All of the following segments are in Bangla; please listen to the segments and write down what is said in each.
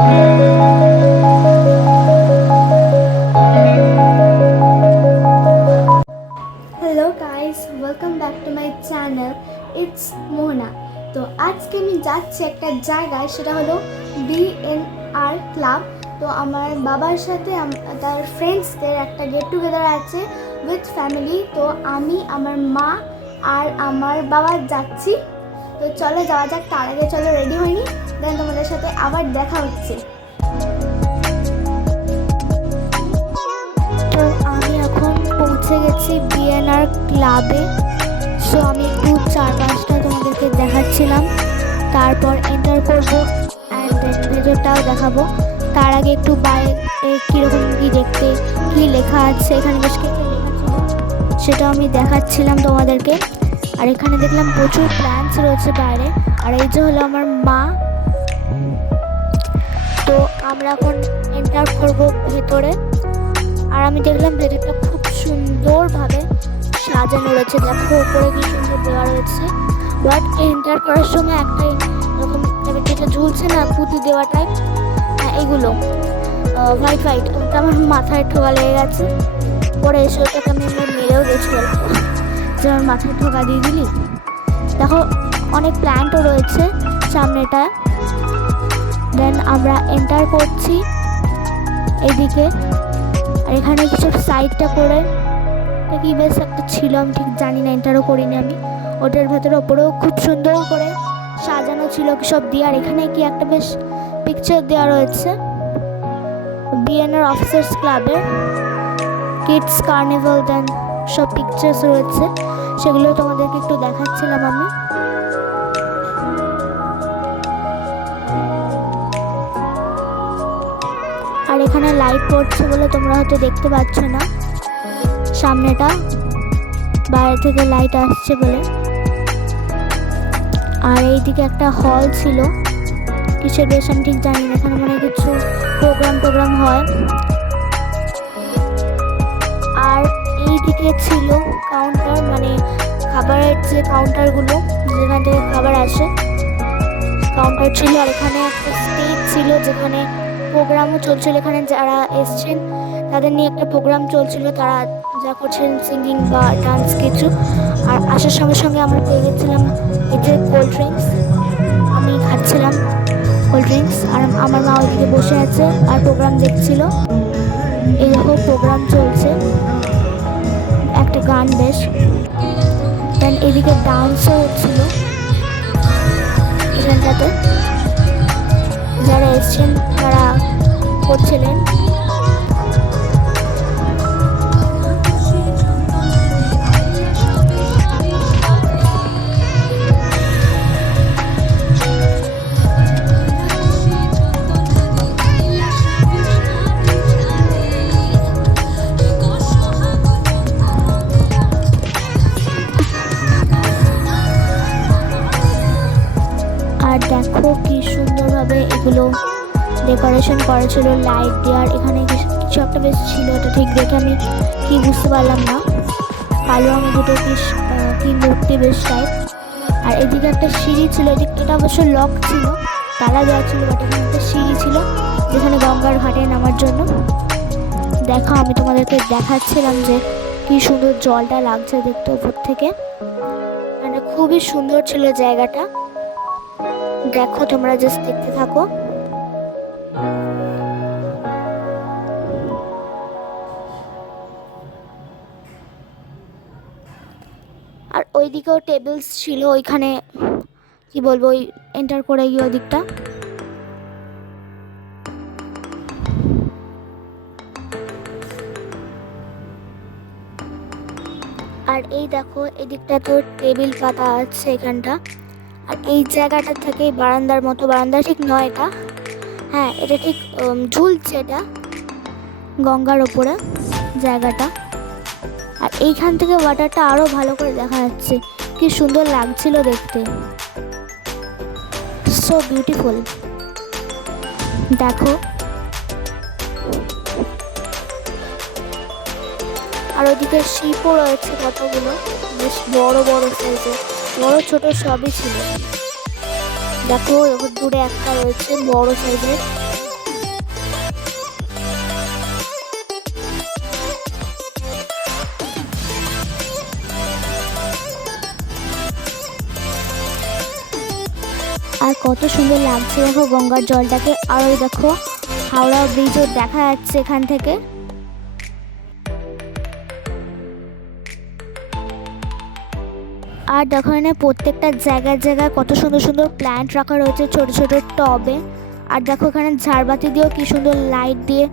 Hello guys, welcome back to my channel. It's Mohana. তো আজকে আমি যাচ্ছি একটা জায়গায়, সেটা হলো বিএনআর ক্লাব। তো আমার বাবার সাথে তার ফ্রেন্ডসদের একটা গেট টুগেদার আছে উইথ ফ্যামিলি। তো আমি, আমার মা আর আমার বাবা যাচ্ছি। তো চলো যাওয়া যাক। তার আগে চলো রেডি হইনি, দেন তোমাদের সাথে আবার দেখা হচ্ছে। তো আমি এখন পৌঁছে গেছি বিএনআর ক্লাবে। সো আমি একটু চারপাশটা তোমাদেরকে দেখাচ্ছিলাম, তারপর এন্টার করবো অ্যান্ড দেন ভেতরটাও দেখাবো। তার আগে একটু বাইরে কীরকম কী দেখতে, কী লেখা আছে, এখানে বেশ কিছু লেখা ছিল, সেটাও আমি দেখাচ্ছিলাম তোমাদেরকে। আর এখানে দেখলাম প্রচুর প্ল্যান্টস রয়েছে বাইরে। আর এই যে হলো আমার মা। তো আমরা এখন এন্টার করবো ভেতরে। আর আমি দেখলাম ভেতরটা খুব সুন্দরভাবে সাজানো রয়েছে। দেখো উপরে কি সুন্দর দেওয়া রয়েছে। বাট এন্টার করার সময় একটা এরকম যেটা ঝুলছে না, পুঁতি দেওয়া টাইপ, হ্যাঁ এগুলো হোয়াইট হোয়াইট, ওটা আমার মাথায় ঠোকা লেগে গেছে। পরে এসে ওটাকে আমি মেরেও গেছি যে আমার মাথায় ঠোকা দিয়ে দিলি। দেখো অনেক প্ল্যান্টও রয়েছে সামনেটায়। দেন আমরা এন্টার করছি এইদিকে। আর এখানে কিছু সাইডটা করে কি বেশ একটা ছিল, আমি ঠিক জানি না, এন্টারও করিনি আমি। ওটার ভেতরে ওপরেও খুব সুন্দর করে সাজানো ছিল কি সব দিয়ে। আর এখানে কি একটা বেশ পিকচার দেওয়া রয়েছে বিএনআর অফিসার্স ক্লাবের, কিডস কার্নিভাল, দেন সব পিকচার্স রয়েছে, সেগুলো তোমাদেরকে একটু দেখাচ্ছিলাম আমি। আর এখানে লাইট পড়ছে বলে তোমরা হয়তো দেখতে পাচ্ছ না সামনেটা, বাইরে থেকে লাইট আসছে বলে। আর এইদিকে একটা হল ছিল, কিসের বেশ আমি ঠিক জানি না, এখানে মনে কিছু প্রোগ্রাম হয়। আর এইদিকে ছিল কাউন্টার, মানে খাবারের যে কাউন্টারগুলো যেখান থেকে খাবার আসে, কাউন্টার ছিল। আর এখানে একটা স্টেজ ছিল যেখানে প্রোগ্রামও চলছিল। এখানে যারা এসছেন তাদের নিয়ে একটা প্রোগ্রাম চলছিল, তারা যা করছেন সিঙ্গিং বা ডান্স কিছু। আর আসার সঙ্গে সঙ্গে আমরা পেয়ে গেছিলাম এই যে কোল্ড ড্রিঙ্কস, আমি খাচ্ছিলাম কোল্ড ড্রিঙ্কস। আর আমার মা ওইদিকে বসে আছে আর প্রোগ্রাম দেখছিল। এইরকম প্রোগ্রাম চলছে, একটা গান বেশ। দেন এদিকে ডান্সও হচ্ছিল এখানটাতে, যারা এসছেন তারা করছিলেন। আর দেখো কি সুন্দরভাবে এগুলো ডেকোরেশন করা ছিল, লাইট দেওয়ার। এখানে কিছু একটা বেশ ছিল, এটা ঠিক দেখে আমি কি বুঝতে পারলাম না। কালো রঙের দুটো কি মূর্তি বেশ টাইপ। আর এদিকে একটা সিঁড়ি ছিল, এটা অবশ্য লক ছিল, তালা দেওয়া ছিল, বাট এখানে একটা সিঁড়ি ছিল যেখানে গঙ্গার ঘাটে নামার জন্য। দেখো আমি তোমাদেরকে দেখাচ্ছিলাম যে কি সুন্দর জলটা লাগছে দেখতে উপর থেকে। মানে খুবই সুন্দর ছিল জায়গাটা। দেখো তোমরা জাস্ট দেখতে থাকো। আর ওইদিকেও টেবিলস ছিল, ওইখানে কি বলবো, ওই এন্টার করে গিয়ে ওই দিকটা। আর এই দেখো এদিকটা তো টেবিল পাতা আছে এখানটা। আর এই জায়গাটা থেকে বারান্দার মতো, বারান্দা ঠিক নয় এটা, হ্যাঁ এটা ঠিক ঝুলছে, এটা গঙ্গার ওপরে জায়গাটা। আর এইখান থেকে ওয়াটারটা আরও ভালো করে দেখা যাচ্ছে, কি সুন্দর লাগছিল দেখতে, সো বিউটিফুল। দেখো আর ওইদিকে শিপও রয়েছে কতগুলো, বেশ বড় বড় সাইজের, বড় ছোট সবই ছিল। দেখো দূরে একটা রয়েছে বড় সাইজের, কত সুন্দর লাগছে দেখো গঙ্গার জলটাকে। আর ওই দেখো হাওড়া ব্রিজও দেখা যাচ্ছে এখান থেকে। আর দেখো এখানে প্রত্যেকটা জায়গায় জায়গায় কত সুন্দর সুন্দর প্ল্যান্ট রাখা রয়েছে ছোট ছোট টবে। আর দেখো এখানে ঝাড়বাতি দিয়েও কি সুন্দর লাইট দিয়ে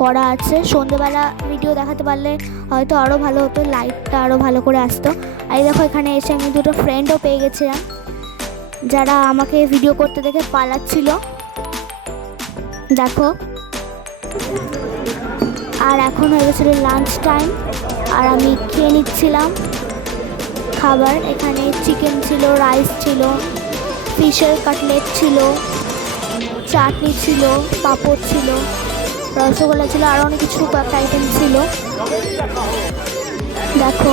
করা আছে। সন্ধ্যেবেলা ভিডিও দেখাতে পারলে হয়তো আরও ভালো হতো, লাইটটা আরও ভালো করে আসতো। আর দেখো এখানে এসে আমি দুটো ফ্রেন্ডও পেয়ে গেছিলাম যারা আমাকে ভিডিও করতে দেখে পালাচ্ছিল দেখো। আর এখন হয়ে গেছিলো লাঞ্চ টাইম, আর আমি খেয়ে নিচ্ছিলাম খাবার। এখানে চিকেন ছিল, রাইস ছিল, ফিশের কাটলেট ছিল, চাটনি ছিল, পাঁপড় ছিল, রসগোল্লা ছিল, আরও অনেক কিছু কয়েকটা আইটেম ছিল দেখো।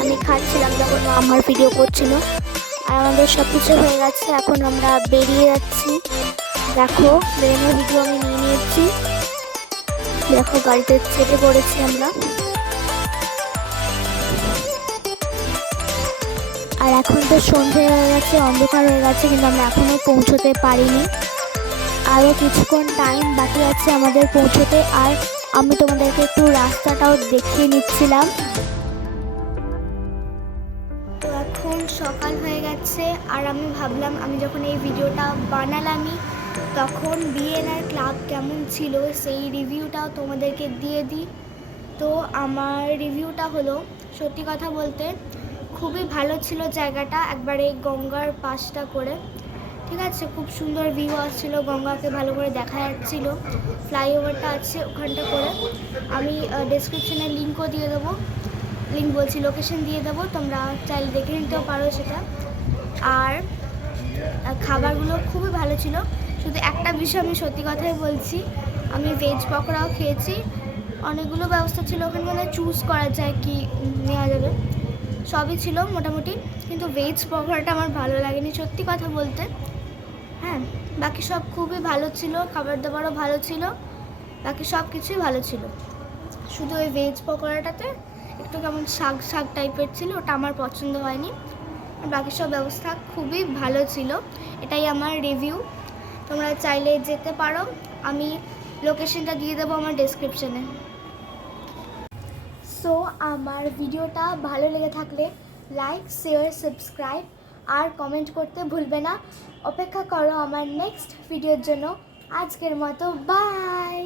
আমি খাচ্ছিলাম যখন আমার ভিডিও করছিল। আর আমাদের সব কিছু হয়ে গেছে, এখন আমরা বেরিয়ে যাচ্ছি দেখো। বেরোনোর ভিডিও আমি নিয়ে নিয়েছি দেখো, গাড়িতে চেপে পড়েছি আমরা। আর এখন তো সন্ধে হয়ে গেছে, অন্ধকার হয়ে গেছে, কিন্তু আমরা এখনও পৌঁছতে পারিনি। আরও কিছুক্ষণ টাইম বাকি আছে আমাদের পৌঁছতে। আর আমি তোমাদেরকে একটু রাস্তাটাও দেখিয়ে নিচ্ছিলাম। তো এখন সকাল হয়ে গেছে, আর আমি ভাবলাম আমি যখন এই ভিডিওটা বানালামই তখন বিএনআর ক্লাব কেমন ছিল সেই রিভিউটাও তোমাদেরকে দিয়ে দিই। তো আমার রিভিউটা হলো, সত্যি কথা বলতে খুবই ভালো ছিল জায়গাটা, একবারে গঙ্গার পাশটা করে, ঠিক আছে। খুব সুন্দর ভিউ আসছিলো, গঙ্গাকে ভালো করে দেখা যাচ্ছিলো। ফ্লাইওভারটা আছে ওখানটা করে। আমি ডেসক্রিপশনে লিঙ্কও দিয়ে দেবো, লোকেশন দিয়ে দেবো, তোমরা চাইলে দেখে নিতেও পারো সেটা। আর খাবারগুলো খুবই ভালো ছিল। শুধু একটা বিষয় আমি সত্যি কথাই বলছি, আমি ভেজ পকোড়াও খেয়েছি। অনেকগুলো ব্যবস্থা ছিল ওখানে, মানে চুজ করা যায় কি নেওয়া যাবে, সবই ছিল মোটামুটি। কিন্তু ভেজ পকোড়াটা আমার ভালো লাগেনি সত্যি কথা বলতে। হ্যাঁ, বাকি সব খুবই ভালো ছিল, খাবার দাবারও ভালো ছিল, বাকি সব কিছুই ভালো ছিল। শুধু ওই ভেজ পকোড়াটাতে একটু কেমন শাক শাক টাইপের ছিল, ওটা আমার পছন্দ হয়নি। বাকি সব ব্যবস্থা খুবই ভালো ছিল। এটাই আমার রিভিউ, তোমরা চাইলে যেতে পারো, আমি লোকেশনটা দিয়ে দেবো আমার ডেসক্রিপশনে। সো আমার ভিডিওটা ভালো লেগে থাকলে লাইক, শেয়ার, সাবস্ক্রাইব আর কমেন্ট করতে ভুলবে না। অপেক্ষা করো আমার নেক্সট ভিডিওর জন্য। আজকের মতো বাই।